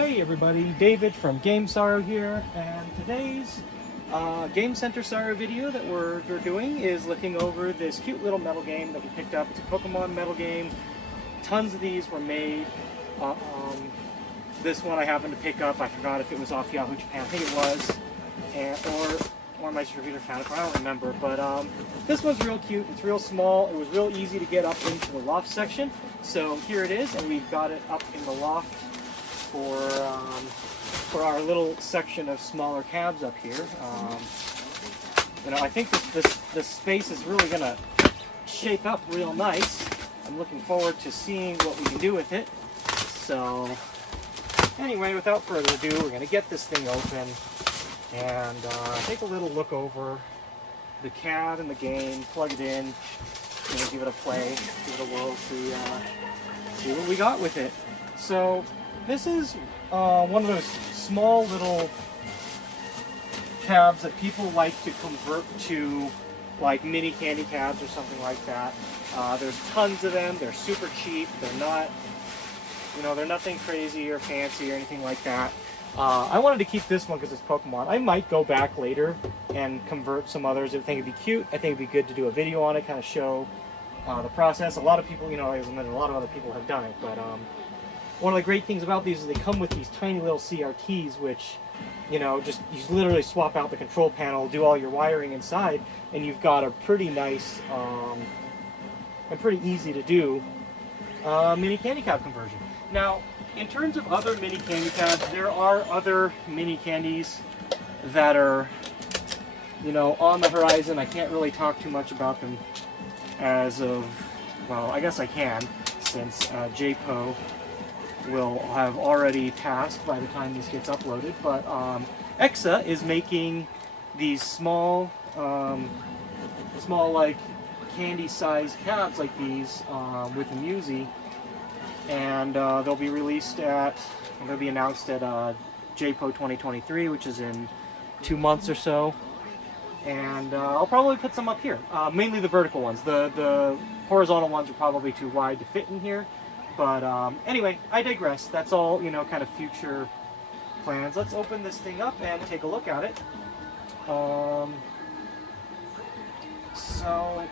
Hey everybody, David from Game Saru here, and today's Game Center Saru video that we're doing is looking over this cute little metal game that we picked up. It's a Pokemon metal game. Tons of these were made. This one I happened to pick up. I forgot if it was off Yahoo Japan. I think it was, or my distributor found it. I don't remember, but this one's real cute. It's real small. It was real easy to get up into the loft section. So here it is, and we've got it up in the loft for our little section of smaller cabs up here. I think this space is really going to shape up real nice. I'm looking forward to seeing what we can do with it. So anyway, without further ado, we're going to get this thing open and take a little look over the cab and the game, plug it in, give it a play, give it a whirl, see what we got with it. So this is one of those small little cabs that people like to convert to like mini candy cabs or something like that. There's tons of them. They're super cheap. They're not, they're nothing crazy or fancy or anything like that. I wanted to keep this one because it's Pokemon. I might go back later and convert some others. I think it'd be cute. I think it'd be good to do a video on it, kind of show the process. A lot of people, as I mentioned, a lot of other people have done it, but one of the great things about these is they come with these tiny little CRTs, which, just you literally swap out the control panel, do all your wiring inside, and you've got a pretty nice and pretty easy to do mini candy cab conversion. Now, in terms of other mini candy cabs, there are other mini candies that are, on the horizon. I can't really talk too much about them as of, well, I guess I can, since JPO will have already passed by the time this gets uploaded, but EXA is making these small like candy-sized cabs like these with a Musi, and they'll be announced at JPO 2023, which is in 2 months or so, and I'll probably put some up here, mainly the vertical ones. The horizontal ones are probably too wide to fit in here. But anyway, I digress. That's all, kind of future plans. Let's open this thing up and take a look at it. So I'm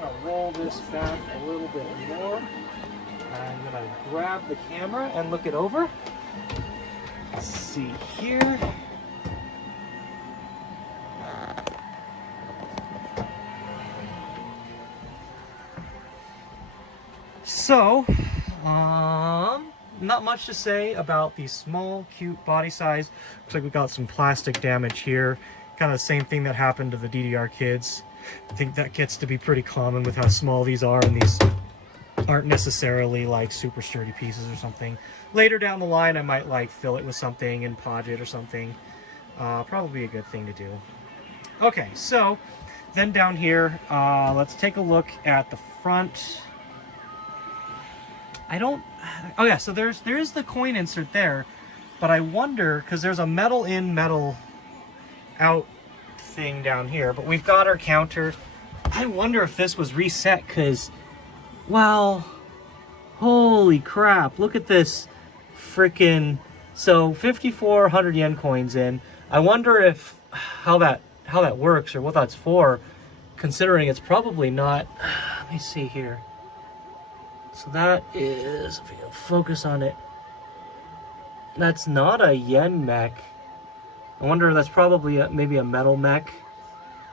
going to roll this back a little bit more. I'm going to grab the camera and look it over. Let's see here. So, not much to say about these small, cute body size. Looks like we got some plastic damage here. Kind of the same thing that happened to the DDR kids. I think that gets to be pretty common with how small these are, and these aren't necessarily like super sturdy pieces or something. Later down the line, I might like fill it with something and podge it or something. Probably a good thing to do. Okay, so then down here, let's take a look at the front. Oh yeah, so there is the coin insert there, but I wonder, because there's a metal in, metal out thing down here, but we've got our counter. I wonder if this was reset, because, well, holy crap, look at this freaking, so 5,400 yen coins in. I wonder if, how that works, or what that's for, considering it's probably not, let me see here. So that is, if you focus on it, that's not a yen mech. I wonder if that's probably maybe a metal mech.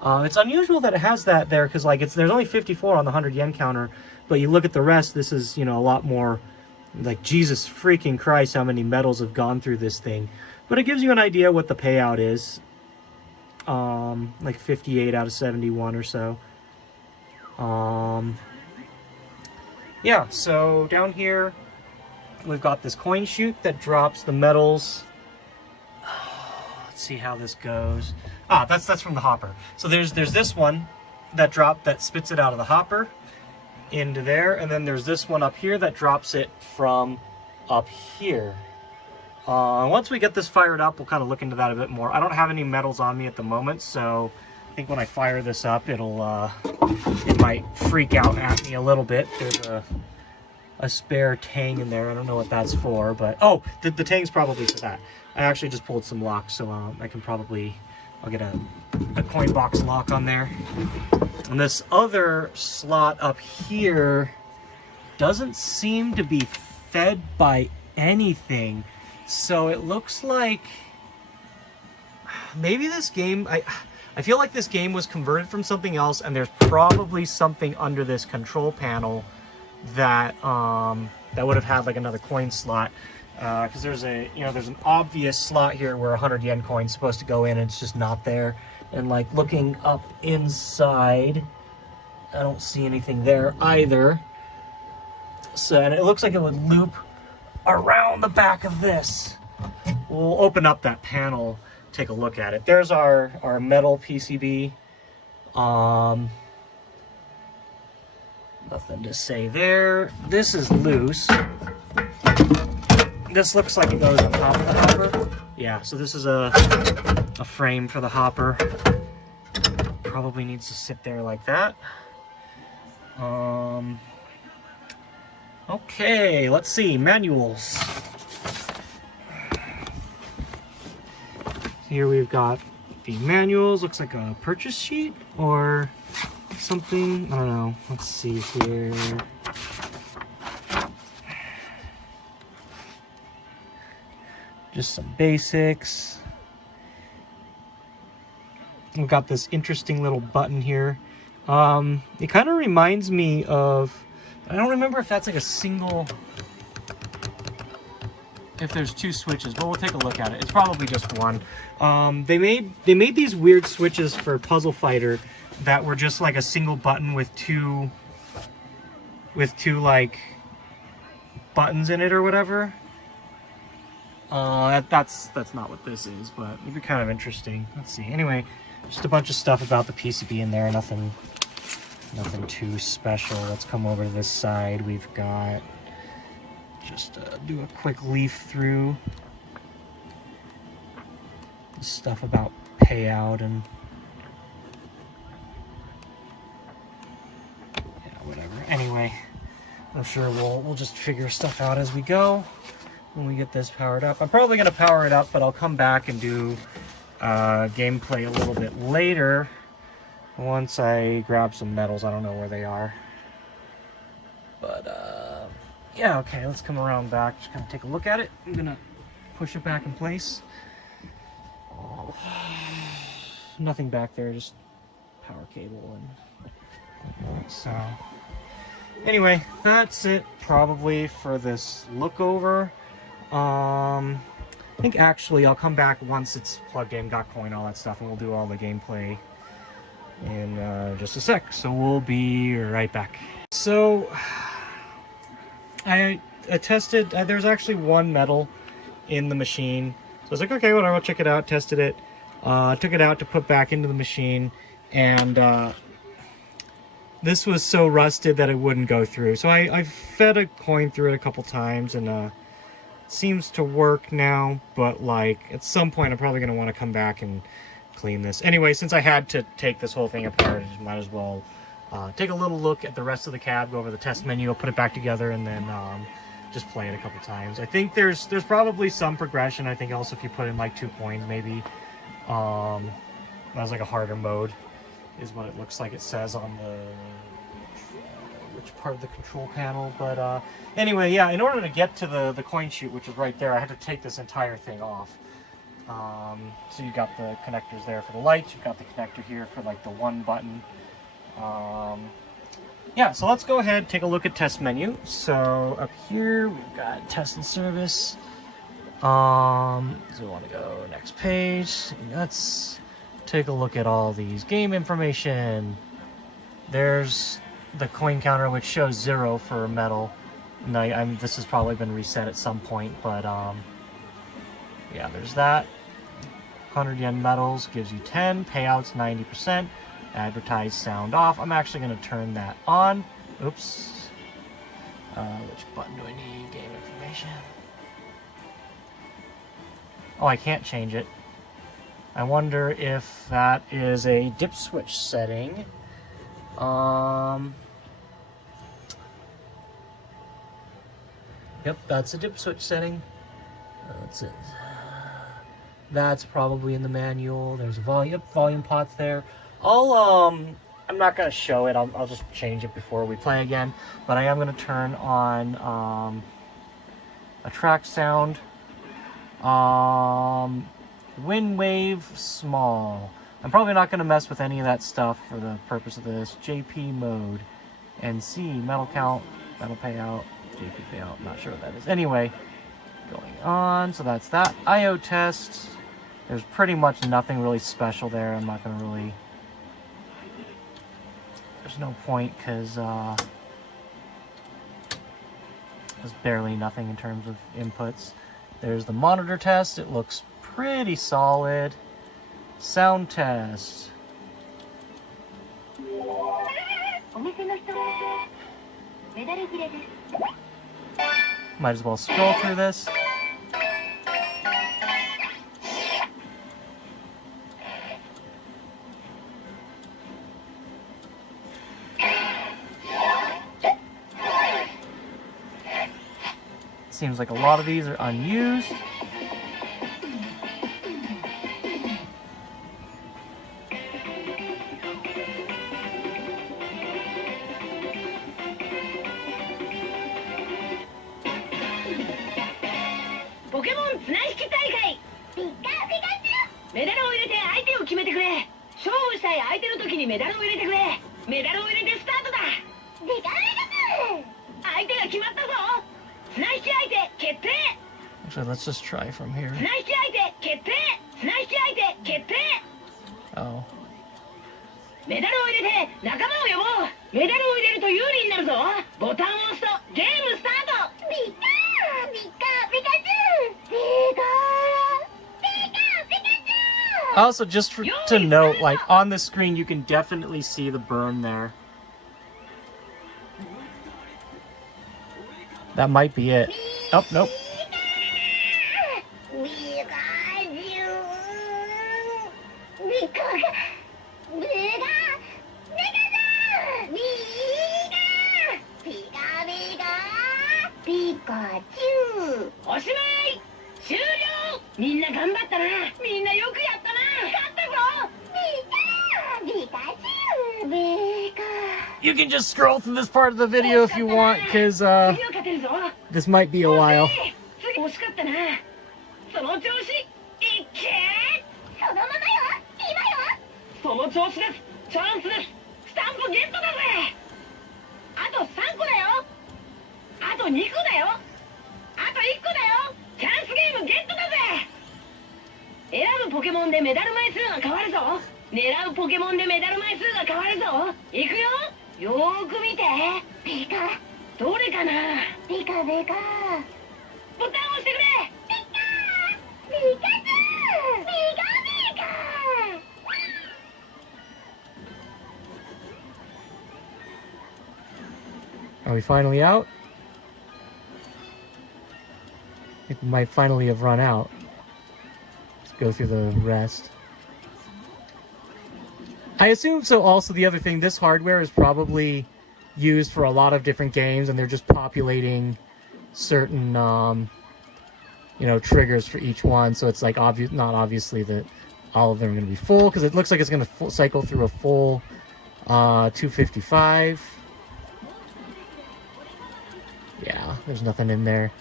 It's unusual that it has that there, because like there's only 54 on the 100 yen counter, but you look at the rest, this is, a lot more, like, Jesus freaking Christ, how many metals have gone through this thing. But it gives you an idea what the payout is. Like 58 out of 71 or so. Yeah, so down here, we've got this coin chute that drops the metals. Let's see how this goes. That's from the hopper. So there's this one that spits it out of the hopper into there, and then there's this one up here that drops it from up here. Once we get this fired up, we'll kind of look into that a bit more. I don't have any metals on me at the moment, so I think when I fire this up, it might freak out at me a little bit. There's a a spare tang in there. I don't know what that's for, but oh, the tang's probably for that. I actually just pulled some locks, so I can probably, I'll get a coin box lock on there. And this other slot up here doesn't seem to be fed by anything, so it looks like maybe this game, I feel like this game was converted from something else, and there's probably something under this control panel that that would have had like another coin slot, because there's an obvious slot here where 100 yen coin's supposed to go in, and it's just not there. And like looking up inside, I don't see anything there either. So, and it looks like it would loop around the back of this. We'll open up that panel, take a look at it. There's our metal PCB. Nothing to say there. This is loose. This looks like it goes on top of the hopper. Yeah, so this is a frame for the hopper. Probably needs to sit there like that. Okay, let's see, manuals. Here we've got the manuals. Looks like a purchase sheet or something. I don't know. Let's see here. Just some basics. We've got this interesting little button here. It kind of reminds me of, I don't remember if that's like a single, if there's two switches, but we'll take a look at it. It's probably just one. They made these weird switches for Puzzle Fighter that were just like a single button with two like buttons in it or whatever. That's not what this is, but it'd be kind of interesting. Let's see. Anyway, just a bunch of stuff about the PCB in there. Nothing too special. Let's come over to this side. We've got, just do a quick leaf through the stuff about payout and yeah, whatever. Anyway, I'm sure we'll just figure stuff out as we go when we get this powered up. I'm probably going to power it up, but I'll come back and do gameplay a little bit later once I grab some metals. I don't know where they are, but yeah, okay, let's come around back, just kind of take a look at it. I'm gonna push it back in place. Nothing back there, just power cable. And so anyway, that's it probably for this look over. I think actually I'll come back once it's plugged in, got coin, all that stuff, and we'll do all the gameplay in just a sec. So we'll be right back. So I tested, there's actually one metal in the machine. So I was like, okay, whatever, I'll check it out, tested it. Took it out to put back into the machine, and this was so rusted that it wouldn't go through. So I fed a coin through it a couple times, and seems to work now, but like at some point I'm probably going to want to come back and clean this. Anyway, since I had to take this whole thing apart, I might as well take a little look at the rest of the cab, go over the test menu, I'll put it back together, and then just play it a couple times. I think there's probably some progression. I think also if you put in like 2 coins, maybe that's like a harder mode is what it looks like it says on the which part of the control panel. But anyway, yeah, in order to get to the coin chute, which is right there, I had to take this entire thing off. So you got the connectors there for the lights, you've got the connector here for like the one button. Yeah, so let's go ahead and take a look at test menu. So up here we've got test and service. So we want to go next page. Let's take a look at all these game information. There's the coin counter, which shows 0 for metal. And this has probably been reset at some point, but yeah, there's that. 100 yen metals gives you 10, payouts 90%, advertised sound off. I'm actually going to turn that on. Oops. Which button do I need? Game information. Oh, I can't change it. I wonder if that is a dip switch setting. Yep, that's the dip switch setting. That's it. That's probably in the manual. There's a volume pots there. I'm not gonna show it. I'll just change it before we play again. But I am gonna turn on a track sound. Wind wave small. I'm probably not gonna mess with any of that stuff for the purpose of this. JP mode. NC, metal count, metal payout, JP payout. Not sure what that is. Anyway, going on. So that's that. IO test. There's pretty much nothing really special there. I'm not gonna really. There's no point because there's barely nothing in terms of inputs. There's the monitor test. It looks pretty solid. Sound test. Might as well scroll through this. Seems like a lot of these are unused. Actually, let's just try from here. Oh. Also, just to note, like on the screen, you can definitely see the burn there. That might be it. Oh, nope. You can just scroll through this part of the video if you want, because this might be a while. Are we finally out? I think we might finally have run out. Let's go through the rest. I assume so. Also, the other thing, this hardware is probably used for a lot of different games, and they're just populating certain, you know, triggers for each one. So it's like not obviously that all of them are going to be full, because it looks like it's going to cycle through a full 255. Yeah, there's nothing in there.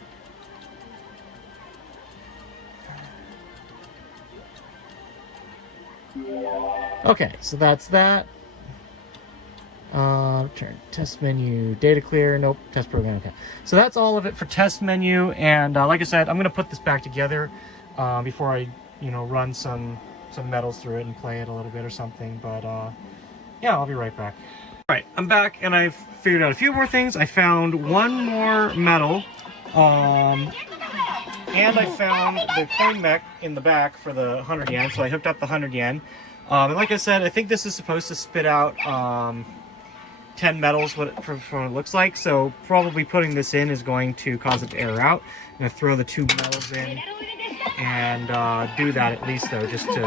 Okay, so that's that. Turn test menu, data clear, nope, test program, okay. So that's all of it for test menu, and like I said, I'm gonna put this back together before I, you know, run some metals through it and play it a little bit or something, but yeah, I'll be right back. All right, I'm back, and I've figured out a few more things. I found one more metal, and I found the coin mech in the back for the 100 yen, so I hooked up the 100 yen. And like I said, I think this is supposed to spit out 10 metals for what it looks like, so probably putting this in is going to cause it to air out. I'm going to throw the two metals in and do that at least, though, just to be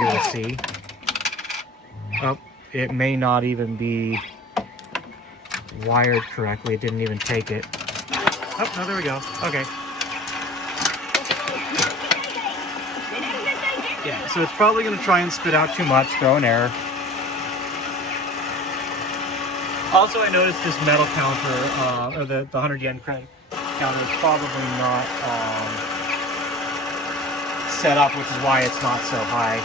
able to see. Oh, it may not even be wired correctly. It didn't even take it. Oh, no, there we go. Okay. Yeah, so it's probably going to try and spit out too much, throw an error. Also, I noticed this metal counter, or the 100 yen credit counter is probably not set up, which is why it's not so high.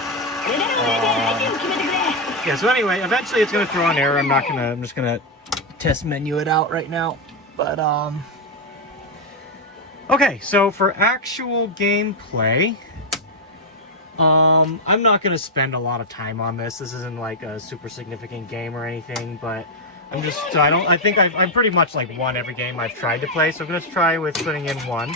Yeah, so anyway, eventually it's going to throw an error. I'm just going to test menu it out right now. But, okay, so for actual gameplay, I'm not going to spend a lot of time on this. This isn't like a super significant game or anything, but I think I've pretty much like won every game I've tried to play, so I'm going to try with putting in 1.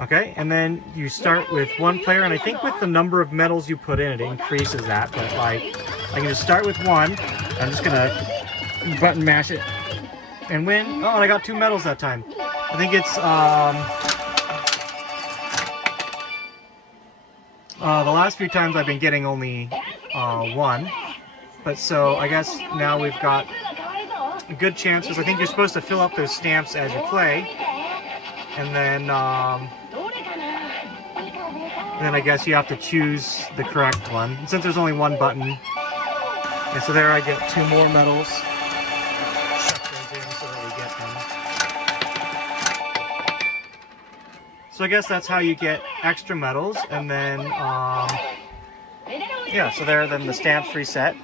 Okay, and then you start with 1 player, and I think with the number of medals you put in, it increases that, but like, I can just start with 1. I'm just going to button mash it and win. Oh, and I got 2 medals that time. I think it's, the last few times I've been getting only 1, but so I guess now we've got a good chance, because I think you're supposed to fill up those stamps as you play, and then I guess you have to choose the correct one. And since there's only 1 button, and so there I get 2 more medals. Shut those in so that we get them. So I guess that's how you get extra medals, and then yeah, so then the stamps reset.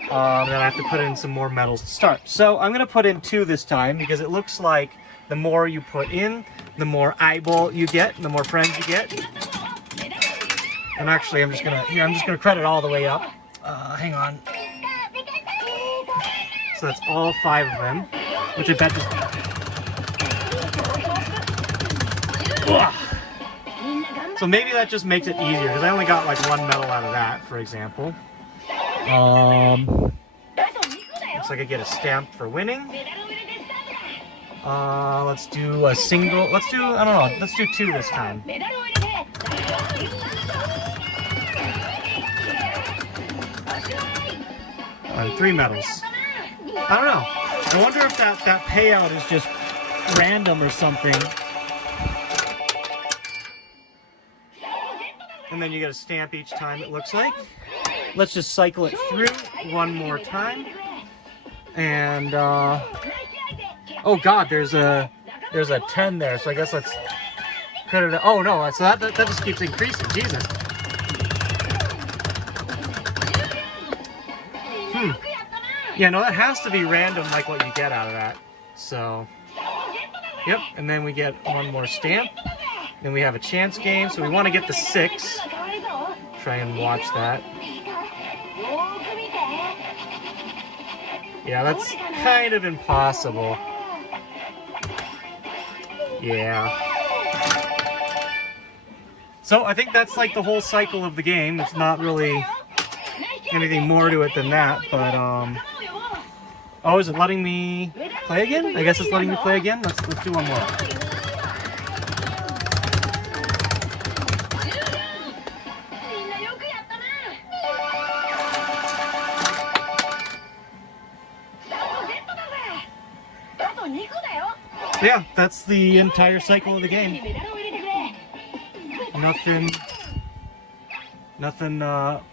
Then I have to put in some more medals to start. So I'm going to put in 2 this time, because it looks like the more you put in, the more eyeball you get, and the more friends you get. And actually, I'm just gonna credit all the way up. Hang on. So that's all 5 of them, which I bet is. Ugh. So maybe that just makes it easier, because I only got like 1 medal out of that, for example. Looks like I get a stamp for winning. Let's do a single. Let's do, I don't know, let's do 2 this time. And 3 medals. I don't know. I wonder if that payout is just random or something. And then you get a stamp each time, it looks like. Let's just cycle it through 1 more time. And oh god, there's a 10 there, so I guess let's credit it. Oh no, so that just keeps increasing. Jesus. Yeah, no, that has to be random, like what you get out of that. So, yep, and then we get 1 more stamp. Then we have a chance game, so we want to get the 6. Try and watch that. Yeah, that's kind of impossible. Yeah. So I think that's like the whole cycle of the game. It's not really anything more to it than that, but oh, is it letting me play again? I guess it's letting me play again. Let's do 1 more. Yeah, that's the entire cycle of the game. Nothing,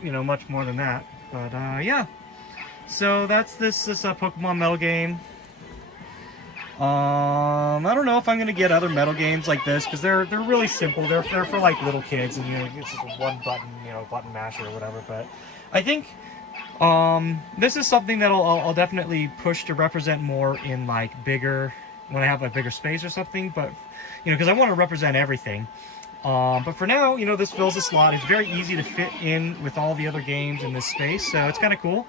you know, much more than that. But yeah. So that's this Pokemon Metal game. I don't know if I'm gonna get other metal games like this, because they're really simple. They're for like little kids, and you know, it's just a 1 button, you know, button masher or whatever. But I think this is something that I'll definitely push to represent more in like bigger, when I have a bigger space or something. But you know, because I want to represent everything. But for now, you know, this fills a slot. It's very easy to fit in with all the other games in this space, so it's kind of cool.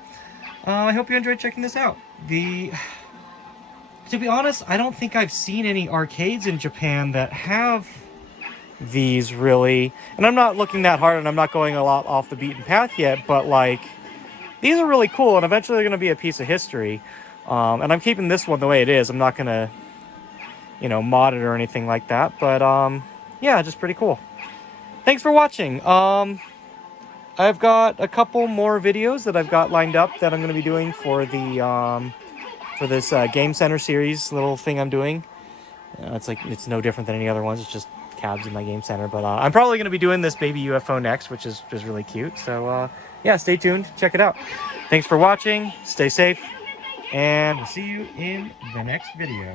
I hope you enjoyed checking this out. To be honest, I don't think I've seen any arcades in Japan that have these, really. And I'm not looking that hard, and I'm not going a lot off the beaten path yet, but like, these are really cool, and eventually they're going to be a piece of history. And I'm keeping this one the way it is. I'm not going to, you know, mod it or anything like that, but yeah, just pretty cool. Thanks for watching. I've got a couple more videos that I've got lined up that I'm going to be doing for the for this Game Center series little thing I'm doing. It's no different than any other ones. It's just cabs in my Game Center. But I'm probably going to be doing this baby UFO next, which is just really cute. So yeah, stay tuned. Check it out. Thanks for watching. Stay safe. And we'll see you in the next video.